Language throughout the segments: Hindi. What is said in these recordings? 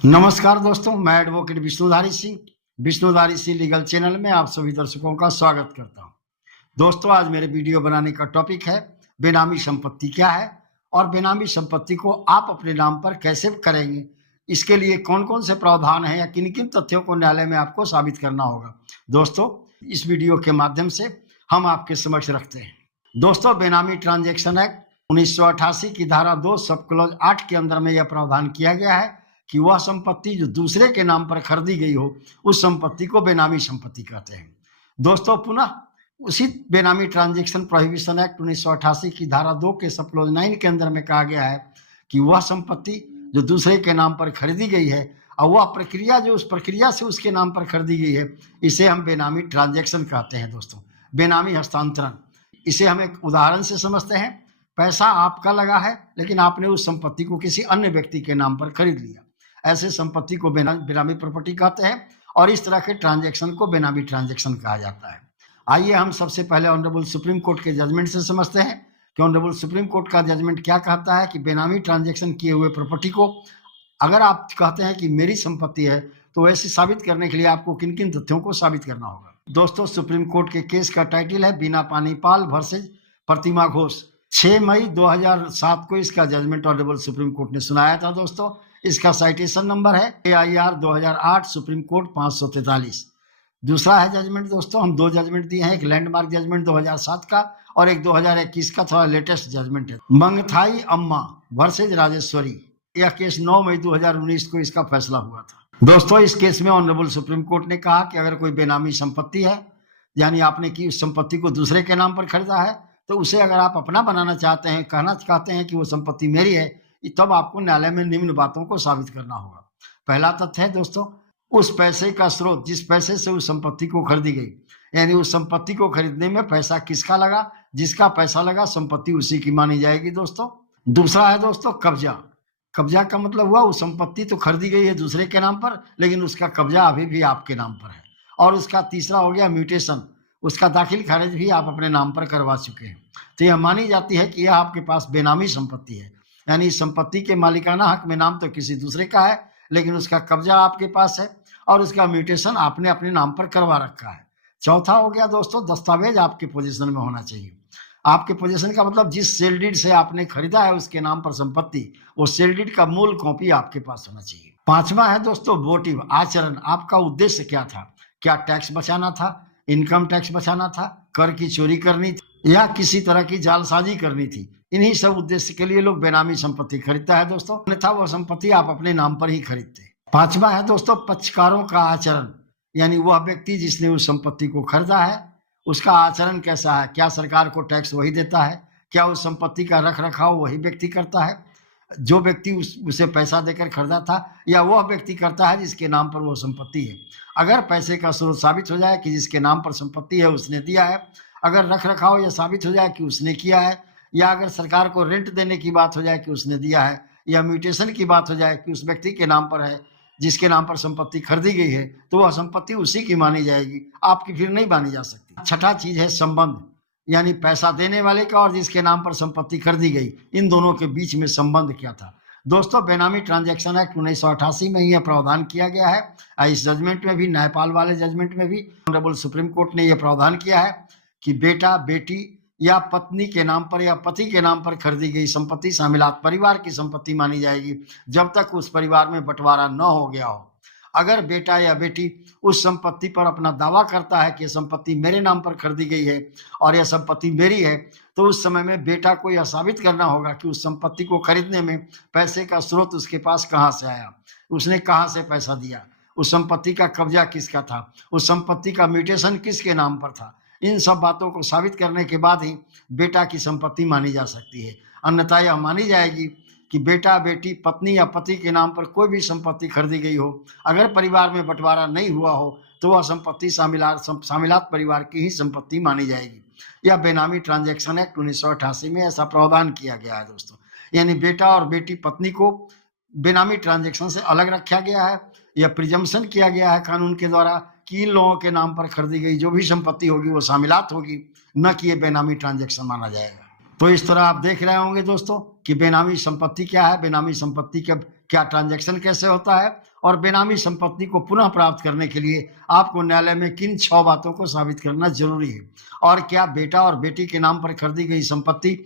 नमस्कार दोस्तों, मैं advocate Vishnudhari Singh legal channel में आप सभी दर्शकों का स्वागत करता हूं। दोस्तों, आज मेरे वीडियो बनाने का टॉपिक है बेनामी संपत्ति क्या है और बेनामी संपत्ति को आप अपने नाम पर कैसे करेंगे। इसके लिए कौन कौन से प्रावधान हैं या किन किन तथ्यों को न्यायालय में आपको साबित करना होगा। दोस्तों, इस वीडियो के माध्यम से हम आपके समक्ष रखते हैं। दोस्तों, बेनामी ट्रांजैक्शन एक्ट 1988 की धारा 2 सब क्लॉज 8 के अंदर में यह प्रावधान किया गया है कि वह संपत्ति जो दूसरे के नाम पर खरीदी गई हो उस संपत्ति को बेनामी संपत्ति कहते हैं। दोस्तों, पुनः उसी बेनामी ट्रांजैक्शन प्रोहिबिशन एक्ट 1988 की धारा 2 के सब क्लॉज 9 के अंदर में कहा गया है कि वह संपत्ति जो दूसरे के नाम पर खरीदी गई है और वह प्रक्रिया जो उस प्रक्रिया से उसके नाम पर खरीदी गई है, इसे हम बेनामी ट्रांजैक्शन कहते हैं। दोस्तों, बेनामी हस्तांतरण, इसे हम एक उदाहरण से समझते हैं। पैसा आपका लगा है लेकिन आपने उस संपत्ति को किसी अन्य व्यक्ति के नाम पर खरीद लिया, ऐसे संपत्ति को बेनामी प्रॉपर्टी कहते हैं और इस तरह के ट्रांजैक्शन को बेनामी ट्रांजैक्शन कहा जाता है। आइए हम सबसे पहले ऑनरेबल सुप्रीम कोर्ट के जजमेंट से समझते हैं कि ऑनरेबल सुप्रीम कोर्ट का जजमेंट क्या कहता है कि बेनामी ट्रांजैक्शन किए हुए प्रॉपर्टी को अगर आप कहते हैं कि मेरी संपत्ति है तो ऐसे साबित करने के लिए आपको किन किन तथ्यों को साबित करना होगा। दोस्तों, सुप्रीम कोर्ट के केस का टाइटल है बीना पानीपाल वर्सेज प्रतिमा घोष। 6 मई 2007 को इसका जजमेंट ऑनरेबल सुप्रीम कोर्ट ने सुनाया था। दोस्तों, इसका साइटेशन नंबर है AIR 2008 सुप्रीम कोर्ट 543। दूसरा है जजमेंट। दोस्तों, हम 2 जजमेंट दिए हैं, एक लैंडमार्क जजमेंट 2007 का और एक 2021 का थोड़ा लेटेस्ट जजमेंट है, मंगथाई अम्मा वर्सेज राजेश्वरी। यह केस 9 मई 2019 को इसका फैसला हुआ था। दोस्तों, इस केस में ऑनरेबल सुप्रीम कोर्ट ने कहा कि अगर कोई बेनामी संपत्ति है, यानी आपने की उस संपत्ति को दूसरे के नाम पर खरीदा है, तो उसे अगर आप अपना बनाना चाहते हैं, कहना चाहते हैं कि वो संपत्ति मेरी है, तब आपको न्यायालय में निम्न बातों को साबित करना होगा। पहला तथ्य है दोस्तों, उस पैसे का स्रोत जिस पैसे से उस संपत्ति को खरीदी गई, यानी उस संपत्ति को खरीदने में पैसा किसका लगा, जिसका पैसा लगा संपत्ति उसी की मानी जाएगी। दोस्तों, दूसरा है दोस्तों कब्जा। कब्जा का मतलब हुआ उस संपत्ति तो खरीदी गई है दूसरे के नाम पर, लेकिन उसका कब्जा अभी भी आपके नाम पर है। और उसका तीसरा हो गया म्यूटेशन, उसका दाखिल खारिज भी आप अपने नाम पर करवा चुके हैं, तो यह मानी जाती है कि यह आपके पास बेनामी संपत्ति है, यानी संपत्ति के मालिकाना हक में नाम तो किसी दूसरे का है लेकिन उसका कब्जा आपके पास है और उसका म्यूटेशन आपने अपने नाम पर करवा रखा है। चौथा हो गया दोस्तों दस्तावेज आपके पोजीशन में होना चाहिए। आपके पोजीशन का मतलब जिस सेल डीड से आपने खरीदा है उसके नाम पर संपत्ति, वो सेल डीड का मूल कॉपी आपके पास होना चाहिए। पांचवा है दोस्तों मोटिव, आचरण। आपका उद्देश्य क्या था? क्या टैक्स बचाना था, इनकम टैक्स बचाना था, कर की चोरी करनी थी या किसी तरह की जालसाजी करनी थी? इन्हीं सब उद्देश्य के लिए लोग बेनामी संपत्ति खरीदता है दोस्तों, अन्यथा वह संपत्ति आप अपने नाम पर ही खरीदते। पांचवा है दोस्तों पक्षकारों का आचरण, यानी वह व्यक्ति जिसने उस संपत्ति को खरीदा है उसका आचरण कैसा है। क्या सरकार को टैक्स वही देता है? क्या उस संपत्ति का रख रखाव वही व्यक्ति करता है जो व्यक्ति उसे पैसा देकर खरीदा था, या वह व्यक्ति करता है जिसके नाम पर वो संपत्ति है? अगर पैसे का स्रोत साबित हो जाए कि जिसके नाम पर संपत्ति है उसने दिया है, अगर रख रखाव यह साबित हो जाए कि उसने किया है, या अगर सरकार को रेंट देने की बात हो जाए कि उसने दिया है, या म्यूटेशन की बात हो जाए कि उस व्यक्ति के नाम पर है जिसके नाम पर संपत्ति खरीदी गई है, तो वह संपत्ति उसी की मानी जाएगी, आपकी फिर नहीं मानी जा सकती। छठा चीज है संबंध, यानी पैसा देने वाले का और जिसके नाम पर संपत्ति खरीदी गई, इन दोनों के बीच में संबंध क्या था। दोस्तों, बेनामी ट्रांजैक्शन एक्ट 1988 में यह प्रावधान किया गया है। इस जजमेंट में भी, न्यायपाल वाले जजमेंट में भी ऑनरेबल सुप्रीम कोर्ट ने यह प्रावधान किया है कि बेटा, बेटी या पत्नी के नाम पर या पति के नाम पर खरीदी गई संपत्ति शामिलात परिवार की संपत्ति मानी जाएगी जब तक उस परिवार में बंटवारा न हो गया हो। अगर बेटा या बेटी उस संपत्ति पर अपना दावा करता है कि यह संपत्ति मेरे नाम पर खरीदी गई है और यह संपत्ति मेरी है, तो उस समय में बेटा को यह साबित करना होगा कि उस संपत्ति को खरीदने में पैसे का स्रोत उसके पास कहाँ से आया, उसने कहाँ से पैसा दिया, उस संपत्ति का कब्जा किसका था, उस संपत्ति का म्यूटेशन किसके नाम पर था। इन सब बातों को साबित करने के बाद ही बेटा की संपत्ति मानी जा सकती है, अन्यथा यह मानी जाएगी कि बेटा, बेटी, पत्नी या पति के नाम पर कोई भी संपत्ति खरीदी गई हो, अगर परिवार में बंटवारा नहीं हुआ हो तो वह संपत्ति शामिलात परिवार की ही संपत्ति मानी जाएगी। यह बेनामी ट्रांजैक्शन एक्ट 1988 में ऐसा प्रावधान किया गया है दोस्तों, यानी बेटा और बेटी, पत्नी को बेनामी ट्रांजैक्शन से अलग रखा गया है। यह प्रिजम्पशन किया गया है कानून के द्वारा कि इन लोगों के नाम पर खरीदी गई जो भी संपत्ति होगी वो शामिलात होगी, न कि ये बेनामी ट्रांजैक्शन माना जाएगा। तो इस तरह आप देख रहे होंगे दोस्तों कि बेनामी संपत्ति क्या है, बेनामी संपत्ति क्या ट्रांजैक्शन कैसे होता है और बेनामी संपत्ति को पुनः प्राप्त करने के लिए आपको न्यायालय में किन 6 बातों को साबित करना जरूरी है, और क्या बेटा और बेटी के नाम पर खरीदी गई संपत्ति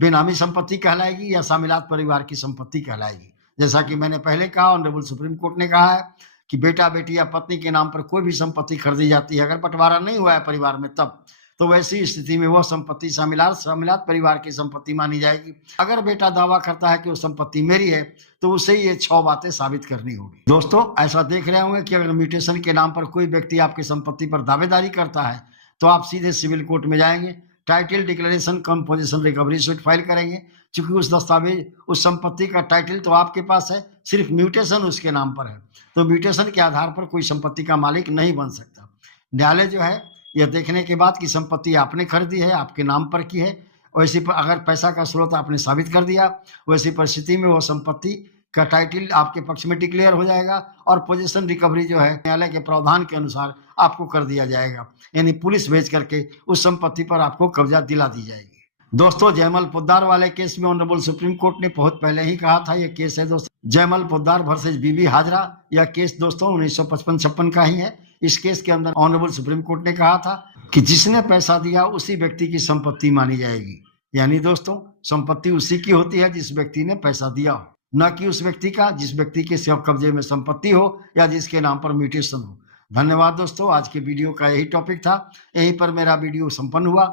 बेनामी संपत्ति कहलाएगी या शामिलात परिवार की संपत्ति कहलाएगी। जैसा कि मैंने पहले कहा, ऑनरेबल सुप्रीम कोर्ट ने कहा है कि बेटा बेटी या पत्नी के नाम पर कोई भी संपत्ति खरीदी जाती है, अगर बंटवारा नहीं हुआ है परिवार में तब, तो वैसी स्थिति में वह संपत्ति शामिलात परिवार की संपत्ति मानी जाएगी। अगर बेटा दावा करता है कि वो संपत्ति मेरी है तो उसे ये 6 बातें साबित करनी होगी। दोस्तों, ऐसा देख रहे होंगे कि अगर म्यूटेशन के नाम पर कोई व्यक्ति आपकी संपत्ति पर दावेदारी करता है तो आप सीधे सिविल कोर्ट में जाएंगे, टाइटल डिक्लेरेशन कम पोजीशन रिकवरी सूट फाइल करेंगे। चूंकि उस दस्तावेज उस संपत्ति का टाइटल तो आपके पास है, सिर्फ म्यूटेशन उसके नाम पर है, तो म्यूटेशन के आधार पर कोई संपत्ति का मालिक नहीं बन सकता। न्यायालय जो है यह देखने के बाद कि संपत्ति आपने खरीदी है, आपके नाम पर की है, वैसी पर अगर पैसा का स्रोत आपने साबित कर दिया, वैसी परिस्थिति में वो संपत्ति का टाइटल आपके पक्ष में डिक्लेयर हो जाएगा और पोजीशन रिकवरी जो है न्यायालय के प्रावधान के अनुसार आपको कर दिया जाएगा, यानी पुलिस भेज करके उस संपत्ति पर आपको कब्जा दिला दी जाएगी। दोस्तों, जयमल पोद्दार वाले केस में ऑनरेबल सुप्रीम कोर्ट ने बहुत पहले ही कहा था, यह केस है दोस्तों जयमल पोद्दार वर्सेस बीबी हाजरा। यह केस दोस्तों 1955-56 का ही है। इस केस के अंदर ऑनरेबल सुप्रीम कोर्ट ने कहा था कि जिसने पैसा दिया उसी व्यक्ति की संपत्ति मानी जाएगी, यानी दोस्तों संपत्ति उसी की होती है जिस व्यक्ति ने पैसा दिया हो, न कि उस व्यक्ति का जिस व्यक्ति के सब कब्जे में संपत्ति हो या जिसके नाम पर म्यूटेशन हो। धन्यवाद दोस्तों, आज के वीडियो का यही टॉपिक था, यहीं पर मेरा वीडियो संपन्न हुआ।